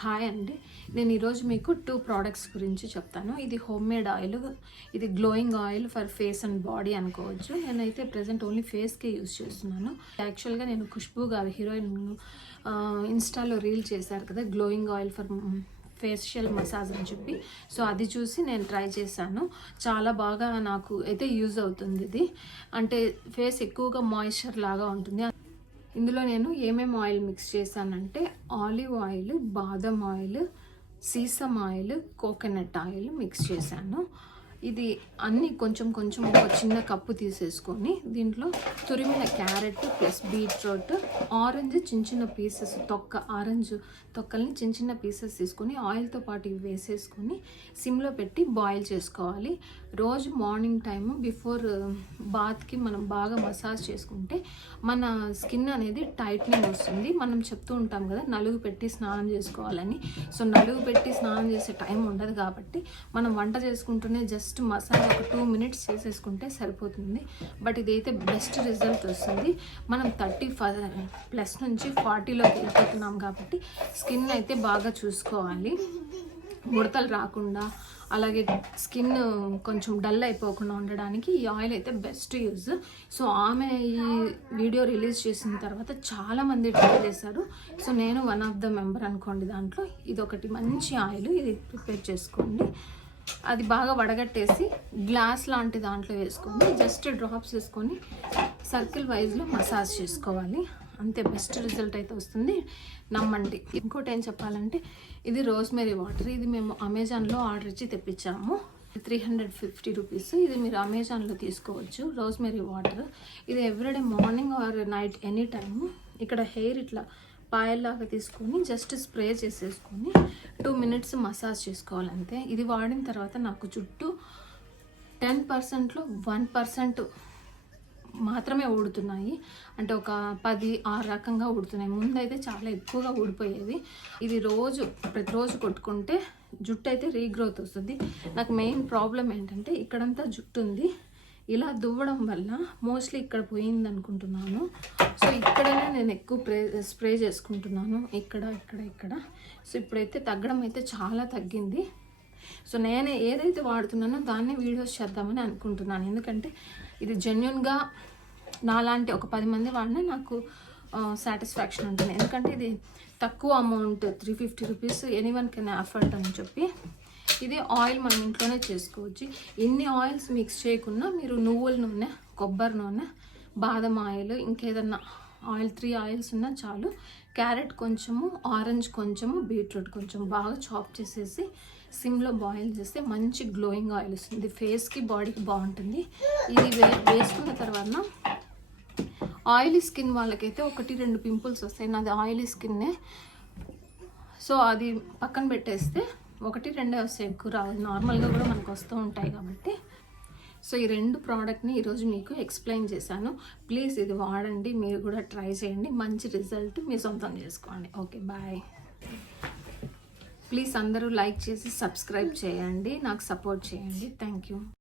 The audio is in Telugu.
హాయ్ అండి. నేను ఈరోజు మీకు టూ ప్రోడక్ట్స్ గురించి చెప్తాను. ఇది హోమ్ మేడ్ ఆయిల్ ఇది glowing oil for face and body అనుకోవచ్చు. నేనైతే ప్రజెంట్ ఓన్లీ ఫేస్కే యూజ్ చేస్తున్నాను. యాక్చువల్గా నేను ఖుష్బూ గారు హీరోయిన్ ఇన్స్టాలో రీల్ చేశారు కదా glowing oil for facial massage అని చెప్పి. సో అది చూసి నేను ట్రై చేశాను. చాలా బాగా నాకు అయితే యూజ్ అవుతుంది ఇది. అంటే ఫేస్ ఎక్కువగా మాయిశ్చర్ లాగా ఉంటుంది. ఇందులో నేను ఏమేమి ఆయిల్ మిక్స్ చేశానంటే ఆలివ్ ఆయిల్ బాదం oil sesame oil coconut oil mix చేశాను. ఇది అన్నీ కొంచెం కొంచెం ఒక చిన్న కప్పు తీసేసుకొని దీంట్లో తురిమిన క్యారెట్ ప్లస్ బీట్రూట్ ఆరెంజ్ చిన్న చిన్న పీసెస్ తొక్క ఆరెంజ్ తొక్కల్ని చిన్న చిన్న పీసెస్ తీసుకొని ఆయిల్తో పాటు ఇవి వేసేసుకొని సిమ్లో పెట్టి బాయిల్ చేసుకోవాలి. రోజు మార్నింగ్ టైము బిఫోర్ uh, బాత్కి మనం బాగా మసాజ్ చేసుకుంటే మన స్కిన్ అనేది టైట్నింగ్ వస్తుంది. మనం చెప్తూ ఉంటాం కదా నలుగు పెట్టి స్నానం చేసుకోవాలని. సో నలుగు పెట్టి స్నానం చేసే టైం ఉండదు కాబట్టి మనం వంట చేసుకుంటూనే జస్ట్ మసాజ్ ఒక టూ మినిట్స్ చేసేసుకుంటే సరిపోతుంది. బట్ ఇదైతే బెస్ట్ రిజల్ట్ వస్తుంది. మనం థర్టీ ప్లస్ నుంచి ఫార్టీలోకి వెళ్ళిపోతున్నాం కాబట్టి స్కిన్ అయితే బాగా చూసుకోవాలి. ముడతలు రాకుండా అలాగే స్కిన్ కొంచెం డల్ అయిపోకుండా ఉండడానికి ఈ ఆయిల్ అయితే బెస్ట్ యూజ్. సో ఆమె ఈ వీడియో రిలీజ్ చేసిన తర్వాత చాలామంది ట్రై చేశారు. సో నేను వన్ ఆఫ్ ద మెంబర్ అనుకోండి దాంట్లో. ఇది ఒకటి మంచి ఆయిల్. ఇది ప్రిపేర్ చేసుకోండి. అది బాగా వడగట్టేసి గ్లాస్ లాంటి దాంట్లో వేసుకొని జస్ట్ డ్రాప్స్ వేసుకొని సర్కిల్ వైజ్లో మసాజ్ చేసుకోవాలి. అంతే బెస్ట్ రిజల్ట్ అయితే వస్తుంది. నమ్మండి. ఇంకోటి ఏం చెప్పాలంటే ఇది రోజ్మెరీ వాటర్ ఇది మేము అమెజాన్లో ఆర్డర్ ఇచ్చి తెప్పించాము. త్రీ హండ్రెడ్ ఫిఫ్టీ రూపీస్ ఇది మీరు అమెజాన్లో తీసుకోవచ్చు రోజ్మెరీ వాటర్ ఇది everyday morning or night any time ఇక్కడ హెయిర్ ఇట్లా పాయల్లాగా తీసుకొని జస్ట్ స్ప్రే చేసేసుకొని టూ మినిట్స్ మసాజ్ చేసుకోవాలంతే. ఇది వాడిన తర్వాత నాకు చుట్టూ టెన్ పర్సెంట్లో వన్ పర్సెంట్ మాత్రమే ఊడుతున్నాయి. అంటే ఒక పది ఆరు రకంగా ఊడుతున్నాయి. ముందైతే చాలా ఎక్కువగా ఊడిపోయేది ఇది రోజు ప్రతిరోజు కొట్టుకుంటే జుట్టు అయితే రీగ్రోత్ వస్తుంది. నాకు మెయిన్ ప్రాబ్లం ఏంటంటే ఇక్కడంతా జుట్టు ఉంది ఇలా దువ్వడం వల్ల మోస్ట్లీ ఇక్కడ పోయింది అనుకుంటున్నాను సో ఇక్కడనే నేను ఎక్కువ ప్రే స్ప్రే చేసుకుంటున్నాను. ఇక్కడ ఇక్కడ ఇక్కడ. సో ఇప్పుడైతే తగ్గడం అయితే చాలా తగ్గింది. సో నేను ఏదైతే వాడుతున్నానో దాన్నే వీడియోస్ చేద్దామని అనుకుంటున్నాను. ఎందుకంటే ఇది జెన్యున్గా నాలాంటి ఒక పది మంది వాడినా నాకు సాటిస్ఫాక్షన్ ఉంటుంది. ఎందుకంటే ఇది తక్కువ amount three fifty rupees any one can afford అని చెప్పి ఇది ఆయిల్ మనం ఇంట్లోనే చేసుకోవచ్చు. ఎన్ని ఆయిల్స్ మిక్స్ చేయకుండా మీరు నువ్వుల నూనె కొబ్బరి నూనె బాదం ఆయిల్ ఇంకేదన్నా ఆయిల్ త్రీ ఆయిల్స్ ఉన్నా చాలు. క్యారెట్ కొంచెము ఆరెంజ్ కొంచెము బీట్రూట్ కొంచెం బాగా చాప్ చేసేసి సిమ్లో బాయిల్ చేస్తే మంచి గ్లోయింగ్ ఆయిల్ వస్తుంది. ఫేస్కి బాడీకి బాగుంటుంది. ఇది వే వేసుకున్న తర్వాత ఆయిలీ స్కిన్ వాళ్ళకైతే ఒకటి రెండు పింపుల్స్ వస్తాయి. నాది ఆయిలీ స్కిన్నే. సో అది పక్కన పెట్టేస్తే ఒకటి రెండే వస్తాయి ఎక్కువ రావు. నార్మల్గా కూడా మనకు వస్తూ ఉంటాయి కాబట్టి సో ఈ రెండు ప్రోడక్ట్ని ఈరోజు మీకు ఎక్స్ప్లెయిన్ చేశాను. ప్లీజ్ ఇది వాడండి మీరు కూడా ట్రై చేయండి. మంచి రిజల్ట్ మీ సొంతం చేసుకోండి. Okay bye. ప్లీజ్ అందరూ లైక్ చేసి సబ్స్క్రైబ్ చేయండి. నాకు సపోర్ట్ చేయండి. Thank you.